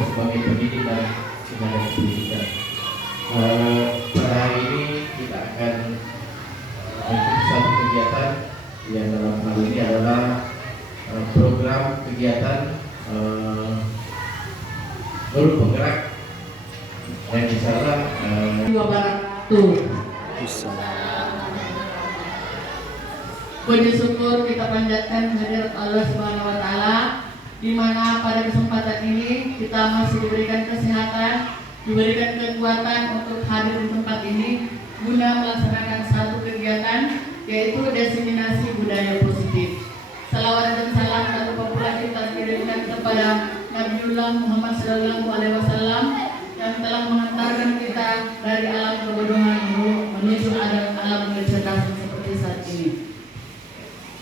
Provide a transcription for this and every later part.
kita sebagai pendidik dan tenaga pendidikan. Pada hari ini kita akan mengikuti satu kegiatan yang dalam hal ini adalah program kegiatan guru penggerak yang insyaallah puji syukur kita panjatkan kehadirat Allah Subhanahu wa taala, di mana pada kesempatan ini kita masih diberikan kesehatan, diberikan kekuatan untuk hadir di tempat ini guna melaksanakan satu kegiatan, yaitu diseminasi budaya positif. Salawat dan salam satu pula kita kirimkan kepada Nabiullah Muhammad SAW yang telah mengantarkan kita dari alam kebodohan menuju alam kecerdasan seperti saat ini.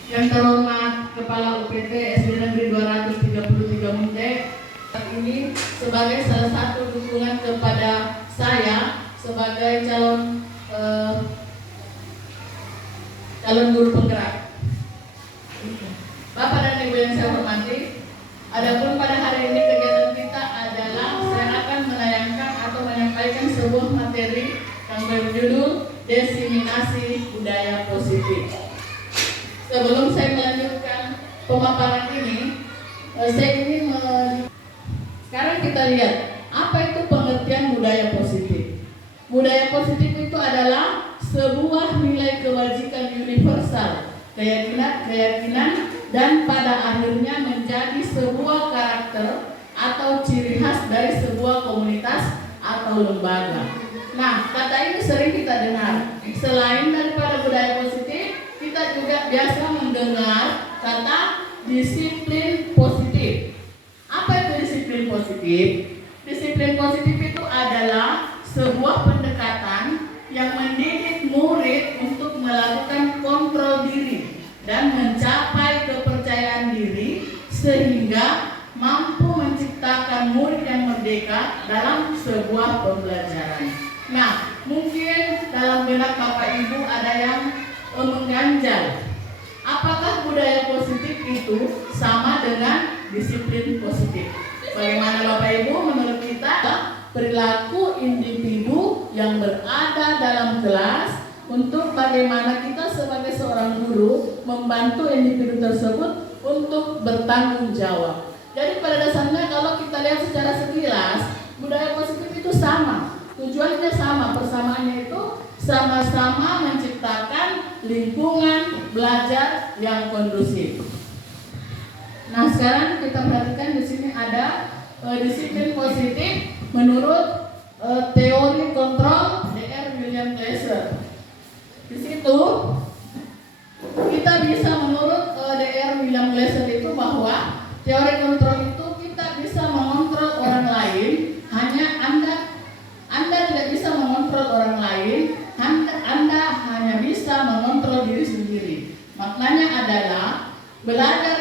Yang terhormat Kepala UPT SD Negeri 233 Munte saat ini sebagai salah satu dukungan kepada saya sebagai calon guru penggerak. Bapak dan Ibu yang saya hormati, adapun pada hari ini kegiatan kita adalah saya akan menayangkan atau menyampaikan sebuah materi yang berjudul diseminasi budaya positif. Sebelum saya melanjutkan pemaparan ini, saya ingin sekarang kita lihat apa itu pengertian budaya positif. Budaya positif itu adalah sebuah nilai kebajikan universal, keyakinan dan pada akhirnya menjadi sebuah karakter atau ciri khas dari sebuah komunitas atau lembaga. Nah, kata ini sering kita dengar. Selain daripada budaya positif, kita juga biasa mendengar kata disiplin positif. Apa itu disiplin positif? Disiplin positif itu adalah sebuah pendekatan yang mendidik murid untuk melakukan kontrol diri dan mencapai kepercayaan diri sehingga mampu menciptakan murid yang merdeka dalam sebuah pembelajaran. Nah, mungkin dalam benak Bapak Ibu ada yang mengganjal. Apakah budaya positif itu sama dengan disiplin positif? Bagaimana Bapak Ibu, menurut kita perilaku individu yang berada dalam kelas untuk bagaimana kita sebagai seorang guru membantu individu tersebut untuk bertanggung jawab. Jadi pada dasarnya kalau kita lihat secara sekilas, budaya positif itu sama. Tujuannya sama, persamaannya itu sama-sama menciptakan lingkungan belajar yang kondusif. Nah, sekarang kita perhatikan di sini ada disiplin positif menurut teori kontrol Dr. William Glasser. Di situ kita bisa menurut Dr. William Glasser itu bahwa teori kontrol itu kita bisa mengontrol orang lain, hanya Anda tidak bisa mengontrol orang lain, Anda hanya bisa mengontrol diri sendiri. Maknanya adalah belajar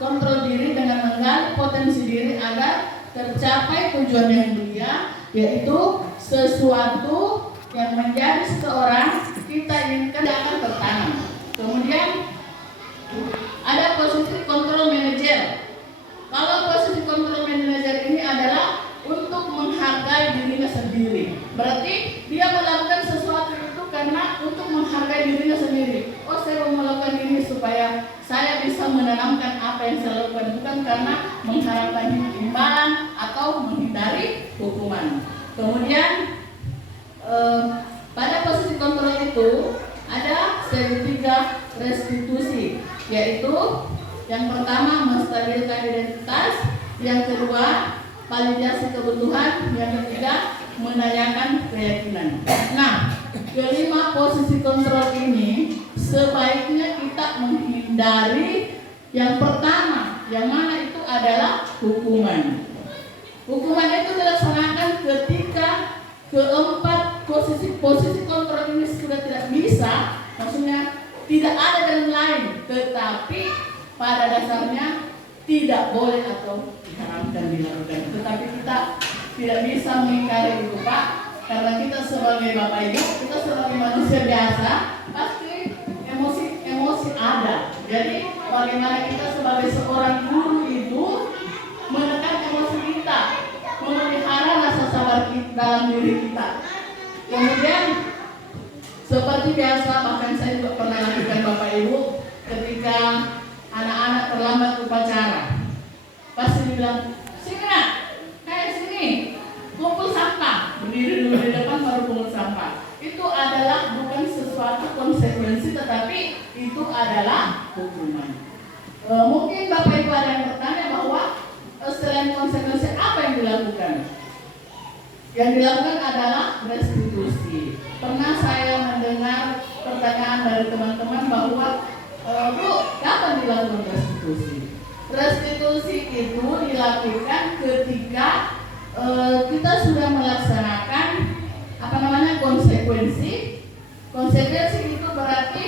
kontrol diri dengan menggali potensi diri agar tercapai tujuan yang mulia, yaitu sesuatu yang menjadi seseorang kita inginkan akan tertanam. Kemudian ada posisi kontrol manajer. Kalau posisi kontrol manajer ini adalah untuk menghargai dirinya sendiri. Berarti dia melakukan sesuatu itu karena untuk menghargai dirinya sendiri. Oh, saya mau melakukan ini supaya saya bisa menanamkan apa yang saya lakukan, bukan karena mengharapkan imbalan atau menghindari hukuman. Kemudian pada posisi kontrol itu ada segitiga restitusi, yaitu yang pertama menstabilkan identitas, yang kedua validasi kebutuhan, yang ketiga menanyakan keyakinan. Nah, kelima posisi kontrol ini sebaiknya kita menghindari yang pertama, yang mana itu adalah hukuman. Hukuman itu dilaksanakan ketika keempat posisi kontrol ini sudah tidak bisa, maksudnya tidak ada jalan lain, tetapi pada dasarnya tidak boleh atau diharamkan dilakukan. Tetapi kita tidak bisa mengingkari itu, Pak, karena kita sebagai Bapak Ibu, kita sebagai manusia biasa pasti emosi ada. Jadi bagaimana kita sebagai seorang guru itu menekan emosi kita, dalam diri kita. Kemudian seperti biasa, bahkan saya juga pernah lakukan Bapak Ibu, ketika anak-anak terlambat upacara, pasti dibilang, sini nak, sini, kumpul sampah, berdiri dulu di depan baru kumpul sampah. Itu adalah bukan sesuatu konsekuensi, tetapi itu adalah hukuman. Mungkin Bapak Ibu ada yang bertanya bahwa selain konsekuensi apa yang dilakukan? Yang dilakukan adalah restitusi. Pernah saya mendengar pertanyaan dari teman-teman bahwa Bu, kapan dilakukan restitusi? Restitusi itu dilakukan ketika kita sudah melaksanakan konsekuensi. Konsekuensi itu berarti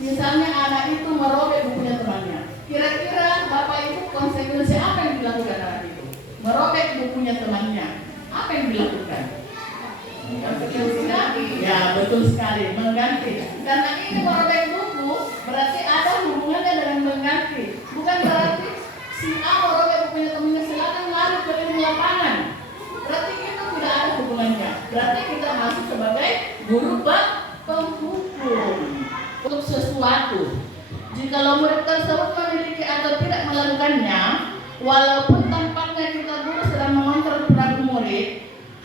misalnya anak itu merobek bukunya temannya. Kira-kira Bapak Ibu konsekuensi apa yang dilakukan anak itu? Merobek bukunya temannya. Apa yang dilakukan? Konsekuensinya? Ya, betul sekali, mengganti. Karena ini merobek buku berarti ada hubungannya dengan mengganti. Bukan berarti si A merobek bukunya temannya, silakan lari ke lapangan. Berarti itu tidak ada hubungannya. Berarti kita masuk sebagai guru penghukum untuk sesuatu. Jikalau murid tersebut memiliki atau tidak melakukannya, walaupun tampaknya kita guru sedang mengontrol perilaku murid,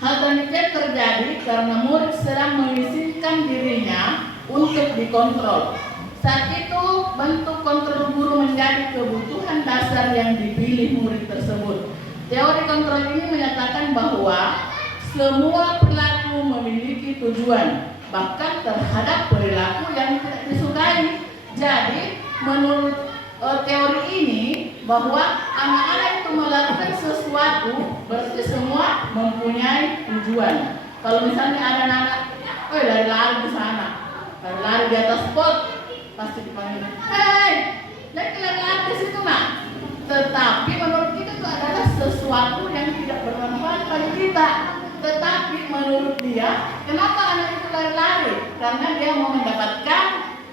hal demikian terjadi karena murid sedang mengizinkan dirinya untuk dikontrol. Saat itu bentuk kontrol guru menjadi kebutuhan dasar yang dipilih murid tersebut. Teori kontrol ini menyatakan bahwa semua perilaku memiliki tujuan, bahkan terhadap perilaku yang tidak disukai. Jadi, menurut teori ini bahwa anak-anak itu melakukan sesuatu berarti semua mempunyai tujuan. Kalau misalnya ada anak, lari-lari di sana, lari di atas pot, pasti dipanggil, hei, lari di situ nak. Tetapi menurut kita itu adalah sesuatu yang tidak bermanfaat bagi kita. Tetapi menurut dia, kenapa anak itu lari-lari? Karena dia mau mendapatkan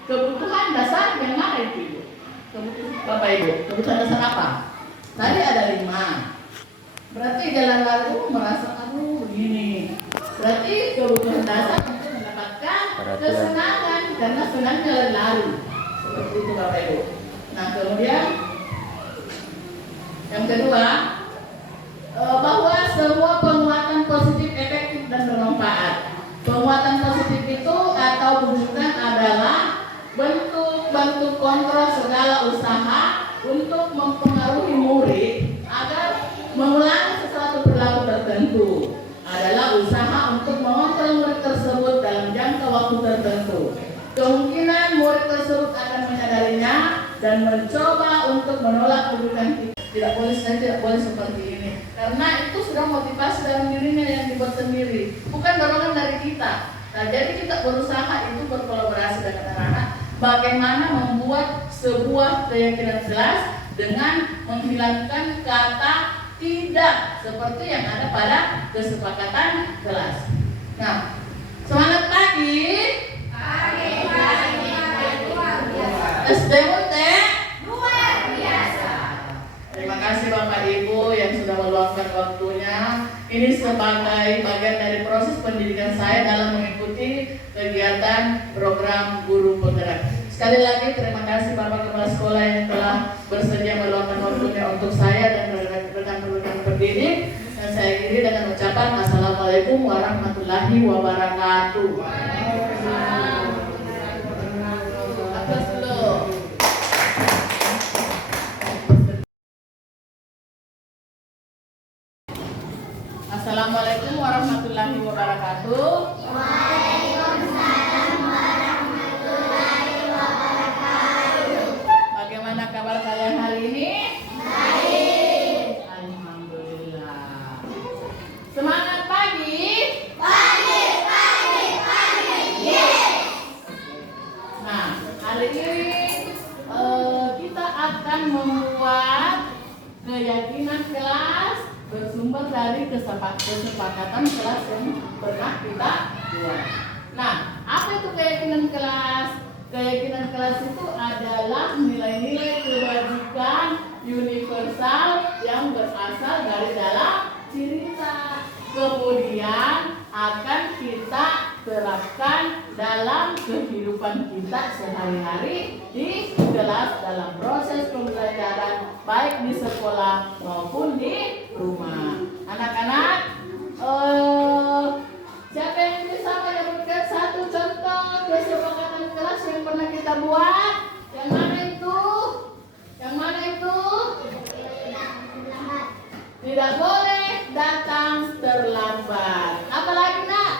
kebutuhan dasar yang mana itu? Kebutuhan Bapak Ibu, kebutuhan dasar apa? Tadi ada 5. Berarti jalan lalu merasa begini. Berarti kebutuhan dasar untuk mendapatkan kesenangan karena senangnya lari-lari. Seperti itu Bapak Ibu. Nah kemudian yang kedua, bahwa semua penguatan positif efektif dan bermanfaat. Penguatan positif itu atau bukan adalah bentuk kontrol segala usaha untuk mempengaruhi murid agar mengulangi sesuatu perilaku tertentu. Adalah usaha untuk mengontrol murid tersebut dalam jangka waktu tertentu. Kemungkinan murid tersebut akan menyadarinya dan mencoba untuk menolak kebutuhan kita. Tidak boleh, saya tidak boleh seperti ini. Karena itu sudah motivasi dalam dirinya yang dibuat sendiri, bukan dorongan dari kita. Nah, jadi kita berusaha itu berkolaborasi dengan anak-anak, bagaimana membuat sebuah keyakinan jelas dengan menghilangkan kata tidak seperti yang ada pada kesepakatan kelas. Nah, semangat pagi. SDM luar biasa. Terima kasih Bapak Ibu yang sudah meluangkan waktunya. Ini sebagai bagian dari proses pendidikan saya dalam mengikuti kegiatan program guru penggerak. Sekali lagi terima kasih Bapak Kepala Sekolah yang telah bersedia meluangkan waktunya untuk saya dan rekan-rekan pendidik. Dan saya akhiri dengan ucapan Assalamualaikum warahmatullahi wabarakatuh. Atas dulu. Assalamualaikum warahmatullahi wabarakatuh. Waalaikumsalam warahmatullahi wabarakatuh. Bagaimana kabar kalian hari ini? Baik. Alhamdulillah. Semangat pagi. Pagi. Yes. Nah, hari ini kita akan membuat keyakinan kelas bersumber dari kesepakatan kelas yang pernah kita buat. Nah, apa itu keyakinan kelas? Keyakinan kelas itu adalah nilai-nilai kebajikan universal yang berasal dari dalam cerita. kemudian akan kita terapkan dalam kehidupan kita sehari-hari di kelas dalam proses pembelajaran baik di sekolah maupun di rumah. Anak-anak, siapa yang bisa menyebutkan satu contoh kesepakatan kelas yang pernah kita buat? Yang mana itu? Yang mana itu? Tidak boleh datang terlambat. Apa lagi, Nak?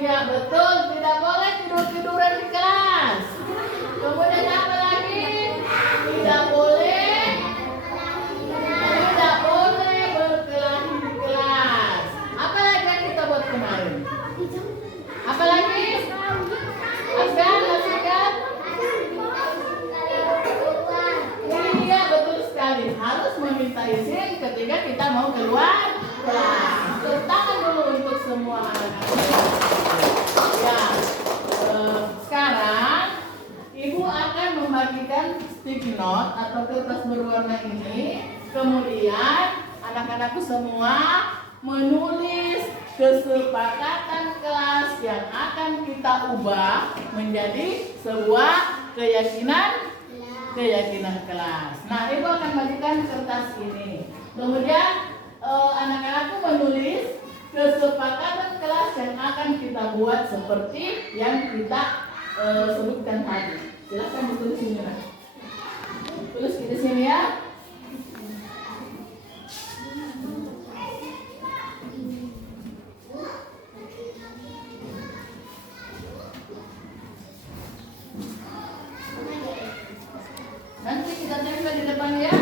Iya, betul. Tidak boleh tidur-tiduran di kelas. Kemudian apa lagi? Tidak boleh berkelahi di kelas. Apa lagi yang kita buat kemarin? Apa lagi? Asgan, Asgan? Iya, betul sekali. Harus meminta izin ketika kita mau keluar kelas. Tepuk tangan dulu untuk semua anak-anak. Ya, sekarang Ibu akan membagikan sticky note atau kertas berwarna ini. Kemudian anak-anakku semua menulis kesepakatan kelas yang akan kita ubah menjadi sebuah keyakinan kelas. Nah, Ibu akan bagikan kertas ini. Kemudian anak-anakku menulis kesepakatan kelas yang akan kita buat seperti yang kita sebutkan tadi. Silakan ditulis sini, Nak. Tulis di sini ya. Nanti kita tempel di depan ya.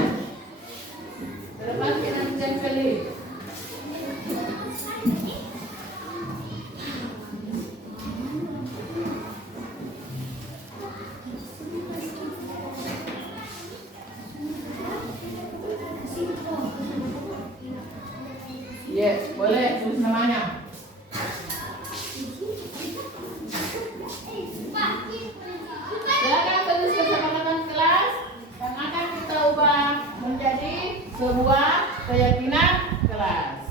Di depan kita tempelin. Yes, boleh tulis namanya. Silakan tulis kesepakatan kelas yang akan kita ubah menjadi sebuah keyakinan kelas.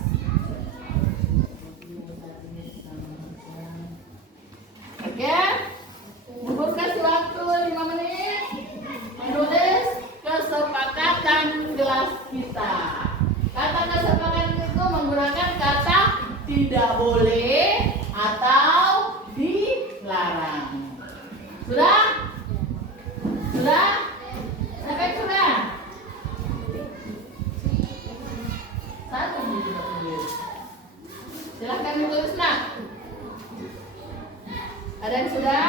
Oke, Ibu kasih waktu 5 menit menulis kesepakatan kelas kita. Kata kesepakatan itu menggunakan kata tidak boleh atau dilarang. Sudah? Sudah? Sampai sudah? Satu tulis. Silakan ditulis, Nak. Ada yang sudah?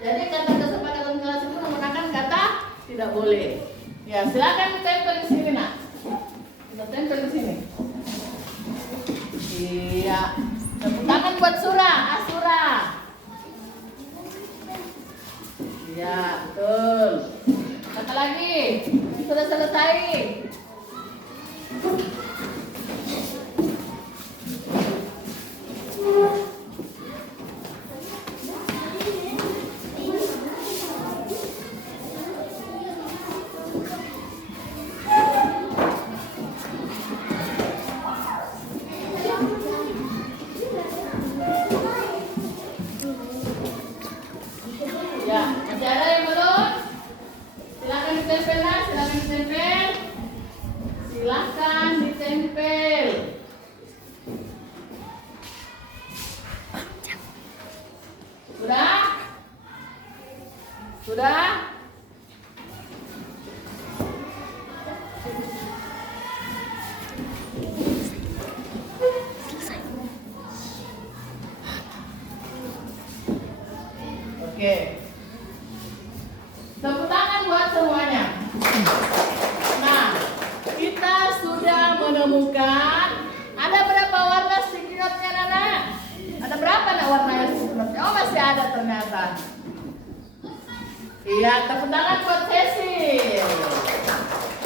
Jadi kata kesepakatan kelas itu menggunakan kata tidak boleh. Ya, silakan ditempel di sini, Nak. Kita tempel di sini. Iya. Tepuk tangan buat Surah, Asura. Iya, betul. Kata lagi. Sudah selesai. Ya, masih ada yang belum? Silakan ditempel, Nak. Silakan ditempel. Silakan ditempel. Sudah? Sudah? Oke. Tepuk tangan buat semuanya. Nah, kita sudah menemukan ada berapa warna sticky note-nya, Nana? Ada berapa nak warnanya sticky note-nya? Oh, masih ada ternyata. Iya, tepuk tangan buat Cecil.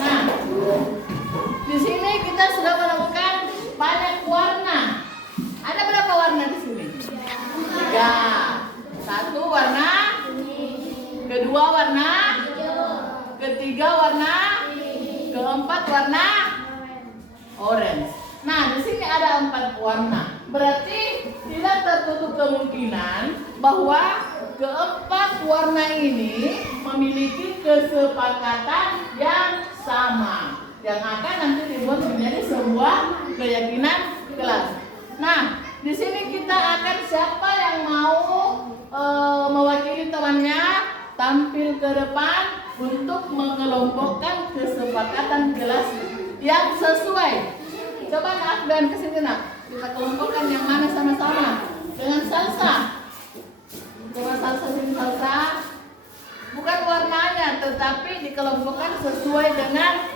Nah, di sini kita sudah menemukan banyak warna. Ada berapa warna di sini? 3. Satu warna, kedua warna, ketiga warna keempat warna orange. Nah, di sini ada 4 warna. Berarti tidak tertutup kemungkinan bahwa keempat warna ini memiliki kesepakatan yang sama yang akan nanti dibuat menjadi sebuah keyakinan kelas. Nah, di sini kita akan siapa yang mau mewakili temannya tampil ke depan untuk mengelompokkan kesepakatan kelas yang sesuai. Coba nak dan kesini nak, kita kelompokkan yang mana sama-sama dengan salsa. Coba salsa sini salsa. Bukan warnanya, tetapi dikelompokkan sesuai dengan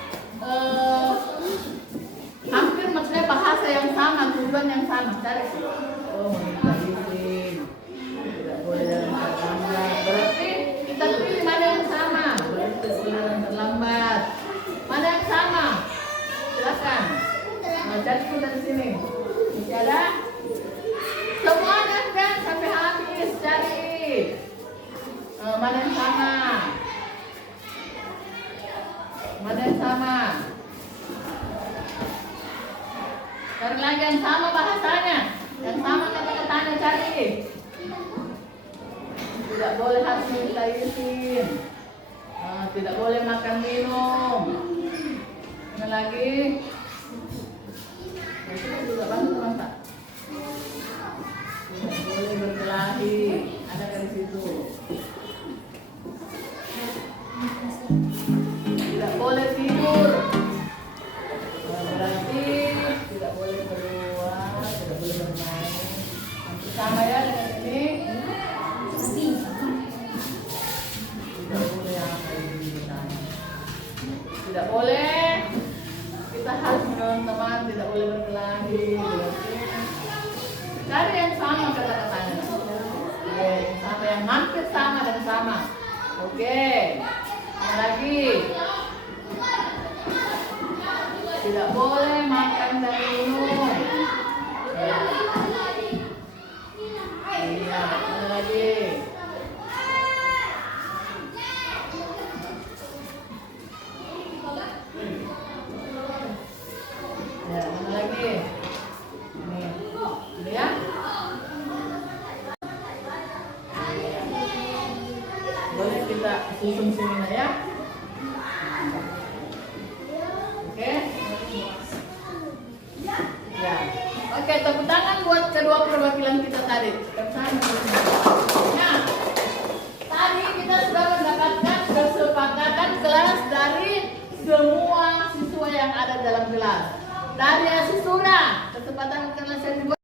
hampir maksudnya bahasa yang sama, tujuan yang sama. Cari. Oh, minta izin. Tidak boleh dalam terlambat. Berarti kita pilih mana yang sama. Berarti tidak boleh dalam terlambat. Mana yang sama? Silakan. Nah, cari kita di sini. Masih ada? Semuanya kan sampai habis cari. Mana yang sama? Mana yang sama? Cari lagi yang sama bahasanya, yang sama kata-katanya cari. Tidak boleh harus minta izin. Tidak boleh makan minum. Mana lagi? Kita juga bantu masak. Tidak boleh berkelahi. Ada dari situ. Tidak boleh tidur. Berarti tidak boleh keluar, tidak boleh bermain. Sama ya dengan ini. Tidak boleh apa ini sama. Tidak boleh. Kita harus menolong teman, tidak boleh berkelahi. Cari yang sama kata-katanya. Oke, sama yang hampir sama dan sama. Oke. Apa lagi? Tidak boleh makan dan minum. Iya, apa lagi? Ya, mana lagi? Ini ya. Boleh kita susun sini ya. Oke. Ya. Oke, tepuk tangan buat kedua perwakilan kita tadi. Nah, tadi kita sudah mendapatkan kesepakatan kelas dari semua siswa yang ada dalam kelas. Dari Asisura, kesempatan kelas yang dibuat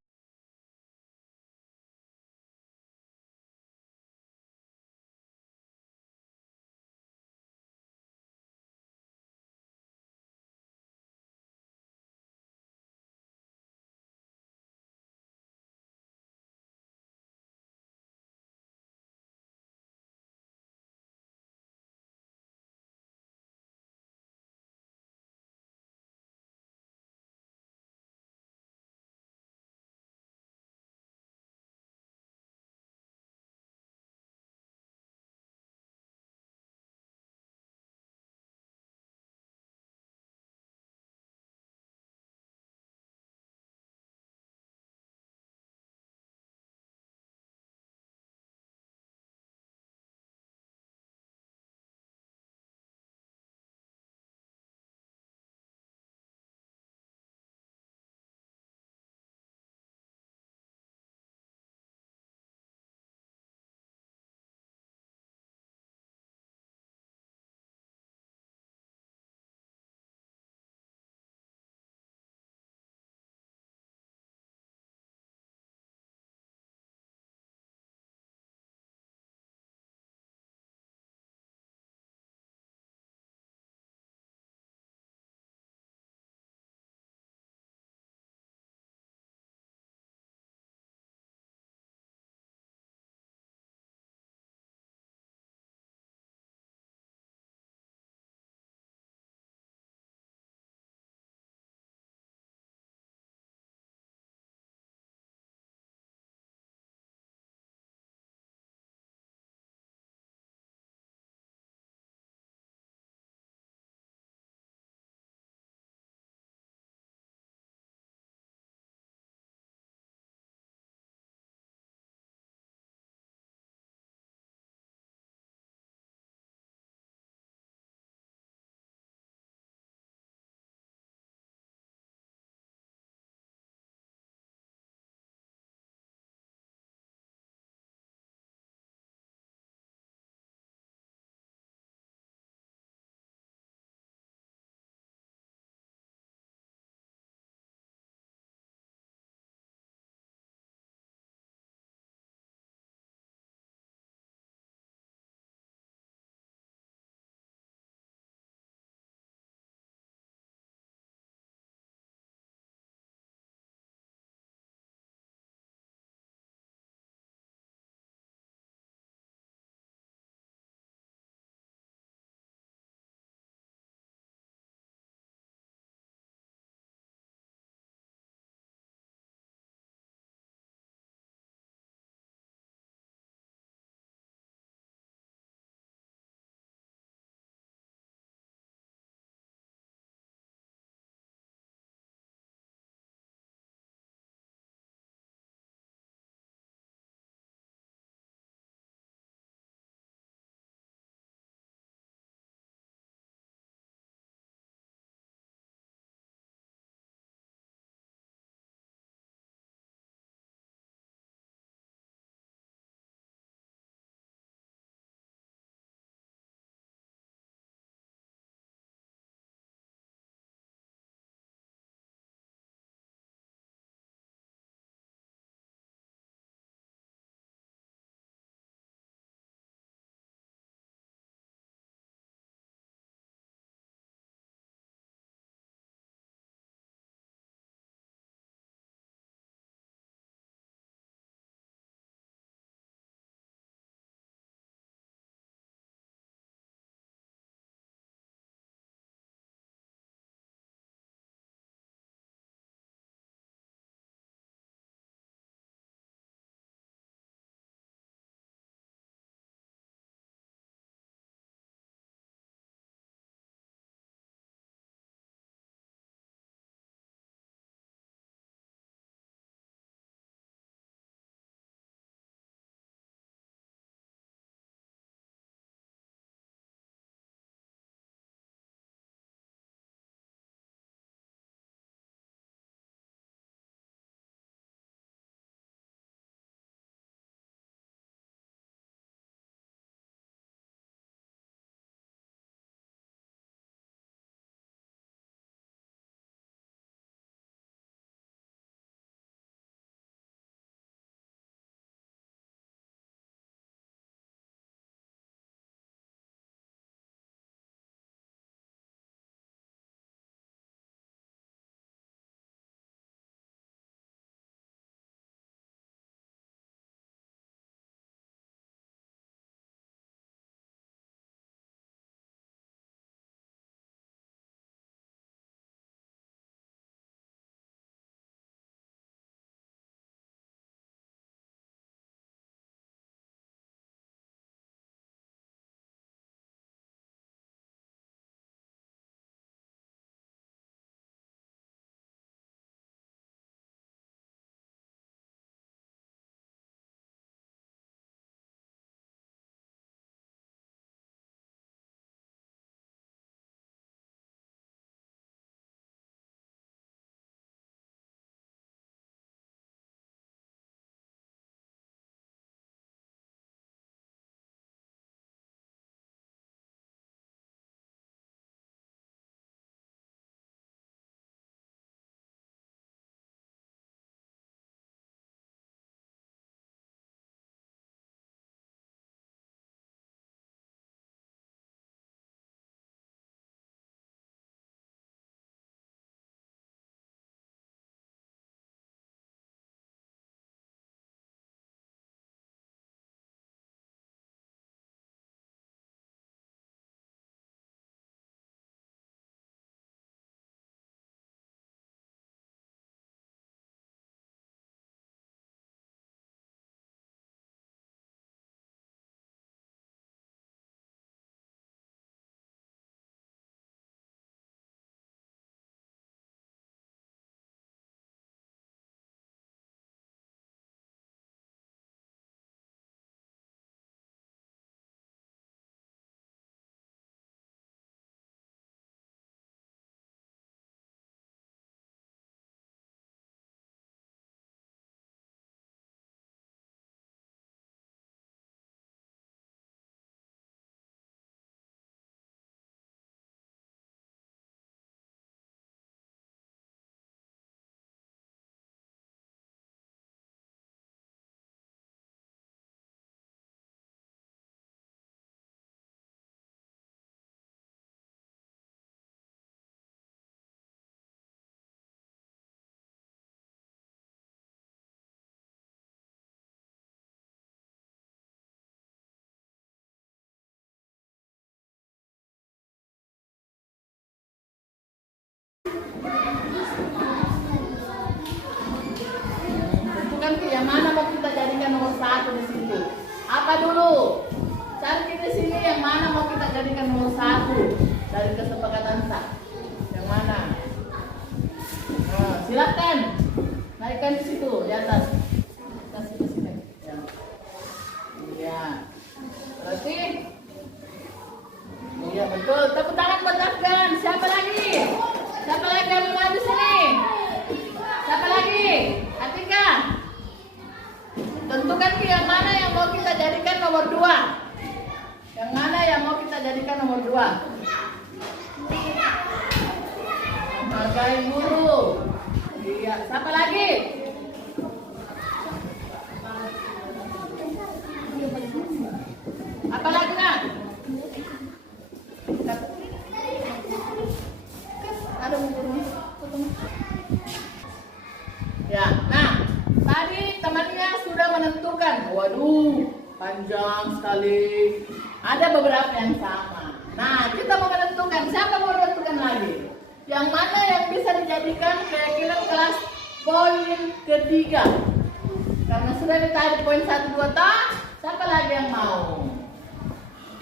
Tentukan yang mana mau kita jadikan nomor 1 di situ. Apa dulu? Cari di sini yang mana mau kita jadikan nomor 1 dari kesepakatan tak. Yang mana? Nah, silakan naikkan di situ di atas. Kasih di sini. Ya. Iya. Berarti iya betul. Tepuk tangan buat Afgan. Siapa lagi? Siapa lagi yang mau di sini? Siapa lagi? Atika. Tentukan yang mana yang mau kita jadikan nomor 2. Yang mana yang mau kita jadikan nomor 2? Menghargai guru. Iya. Siapa lagi? Apa lagi nak? Ada guru. Ya, nah tadi temannya sudah menentukan. Waduh, panjang sekali. Ada beberapa yang sama. Nah, kita mau menentukan. Siapa mau menentukan lagi? Yang mana yang bisa dijadikan keyakinan kelas poin ketiga? Karena sudah ditanya poin 1, 2, tak? Siapa lagi yang mau?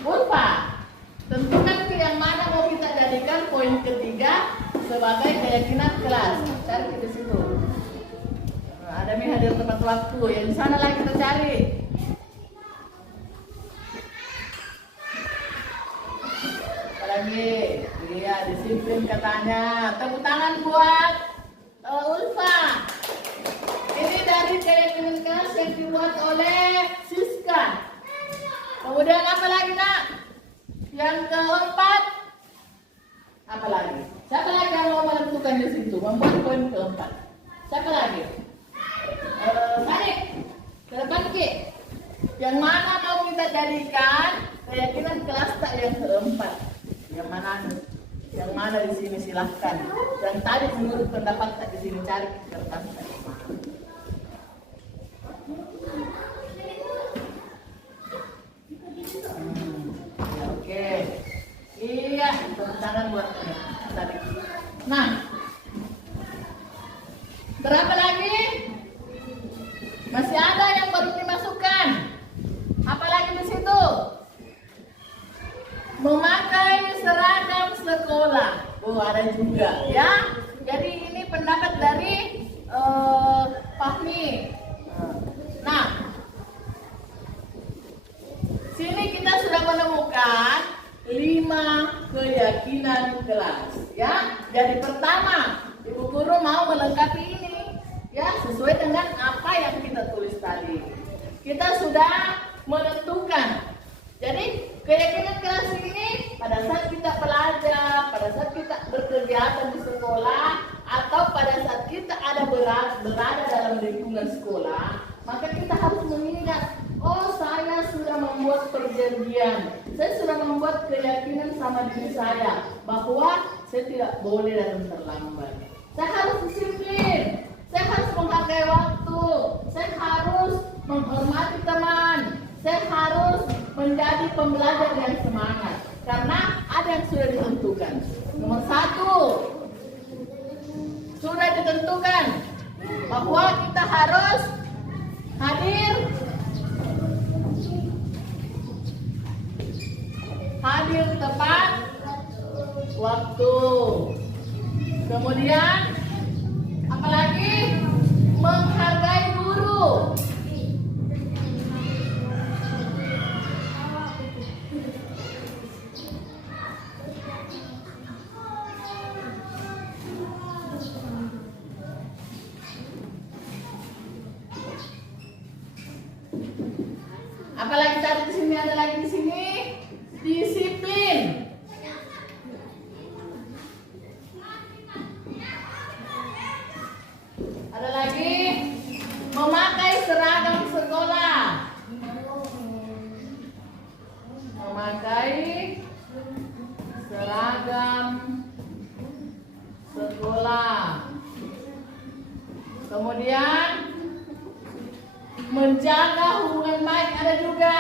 Ulfa, tentukan ke yang mana mau kita jadikan poin ketiga sebagai keyakinan kelas. Cari di situ. Ada nih hadir tepat waktu. Yang di sana lagi kita cari. Apalagi, iya disiplin katanya. Tepuk tangan buat Ulfa. Ini dari keyakinan kelas yang dibuat oleh Siska. Kemudian apa lagi nak? Yang keempat. Apa lagi? Siapa lagi yang mau menentukan di situ? Membuat poin keempat. Siapa lagi? Tarik ke depan Ki. Yang mana mau kita jadikan keyakinan kelas tak yang keempat? Yang mana? Yang mana di sini silahkan. Yang tadi menurut pendapat tak di sini cari kertas. Ya, oke. Iya, tepuk tangan buat tadi. Nah, berapa lagi? Masih ada yang baru dimasukkan. Apa lagi di situ? Memakai seragam sekolah. Oh, ada juga ya. Jadi ini pendapat dari Fahmi. Nah, sini kita sudah menemukan 5 keyakinan kelas ya. Jadi pertama, Ibu Guru mau melengkapi ini ya sesuai dengan apa yang kita tulis tadi. Kita sudah menentukan. Jadi keyakinan kelas ini pada saat kita belajar, pada saat kita berkegiatan di sekolah, atau pada saat kita ada berada dalam lingkungan sekolah, maka kita harus mengingat, oh saya sudah membuat perjanjian, saya sudah membuat keyakinan sama diri saya bahwa saya tidak boleh datang terlambat. Saya harus disiplin, saya harus menghargai waktu, saya harus menghormati teman, saya harus menjadi pembelajar yang semangat. Karena ada yang sudah ditentukan. Nomor 1, sudah ditentukan bahwa kita harus hadir tepat waktu. Kemudian apalagi menghargai guru. Apalagi tadi di sini ada lagi di sini disiplin. Ada lagi memakai seragam sekolah. Memakai seragam sekolah. Kemudian menjaga hubungan baik ada juga.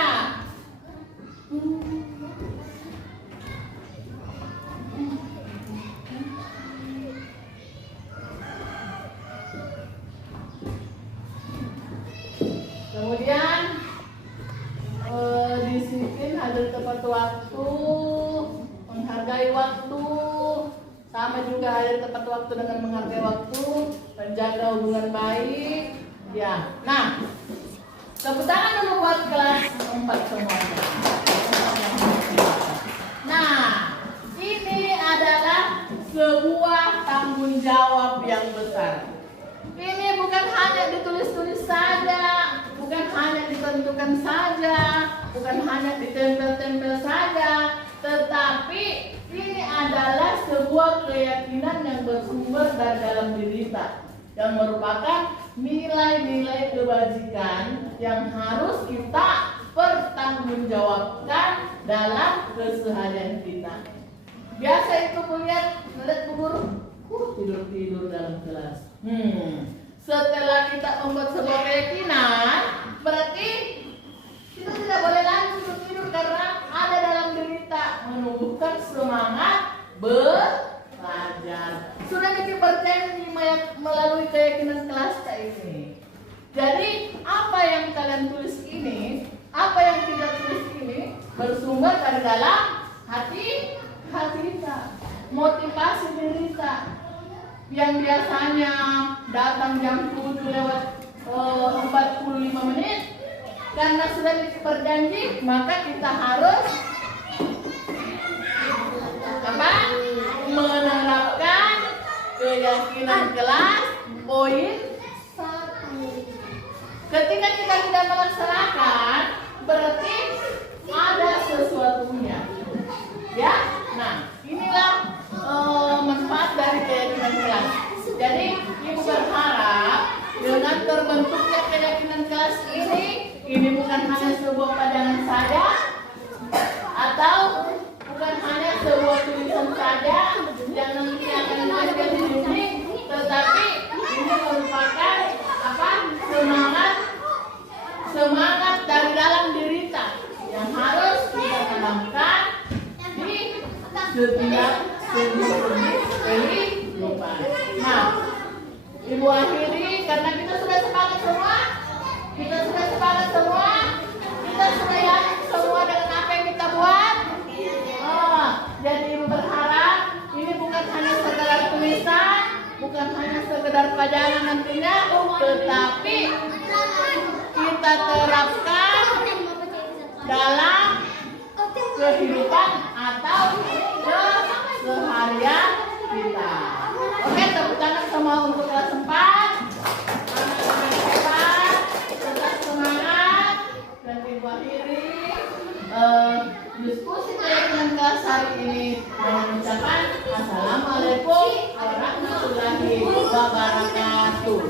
juga hadir tepat waktu dengan menghargai waktu, menjaga hubungan baik. Ya, nah, tepuk tangan dulu buat kelas 4 semuanya. Nah, ini adalah sebuah tanggung jawab yang besar. Ini bukan hanya ditulis-tulis saja, bukan hanya ditentukan saja, bukan hanya ditempel-tempel saja, tetapi ini adalah sebuah keyakinan yang bersumber dari dalam diri kita, yang merupakan nilai-nilai kebajikan yang harus kita pertanggungjawabkan dalam keseharian kita. Biasa itu melihat guru tidur dalam kelas. Setelah kita membuat sebuah keyakinan, berarti kita tidak boleh lagi tidur karena ada dalam diri kita menumbuhkan semangat belajar. Sudah dipercayai melalui keyakinan kelas ini. Jadi apa yang kalian tulis ini, apa yang kita tulis ini bersumber dari dalam hati kita, motivasi diri kita. Yang biasanya datang jam 7 lewat 45 menit, karena sudah diperjanji, maka kita harus menerapkan keyakinan kelas poin 1. Ketika kita tidak melaksanakan, berarti ada sesuatunya. Ya, nah inilah manfaat dari keyakinan kelas. Jadi ibu berharap dengan terbentuknya keyakinan kelas ini bukan hanya sebuah pandangan saja, atau bukan hanya sebuah tulisan saja yang nanti akan dibaca di sini, tetapi ini merupakan semangat dari dalam diri kita yang harus kita tanamkan di setiap kehidupan. Nah, ibu akhiri karena kita sudah sepakat semua, kita sudah yakin semua dengan apa yang kita buat. Jadi ibu berharap ini bukan hanya sekedar tulisan, bukan hanya sekedar pajangan nantinya, tetapi kita terapkan dalam kehidupan atau keseharian kita. Oke, tepuk tangan semua untuk kelas 4. Hebat, tetap semangat. Dan ibu akhiri diskusi keyakinan kelas hari ini dengan ucapan Assalamualaikum warahmatullahi wabarakatuh.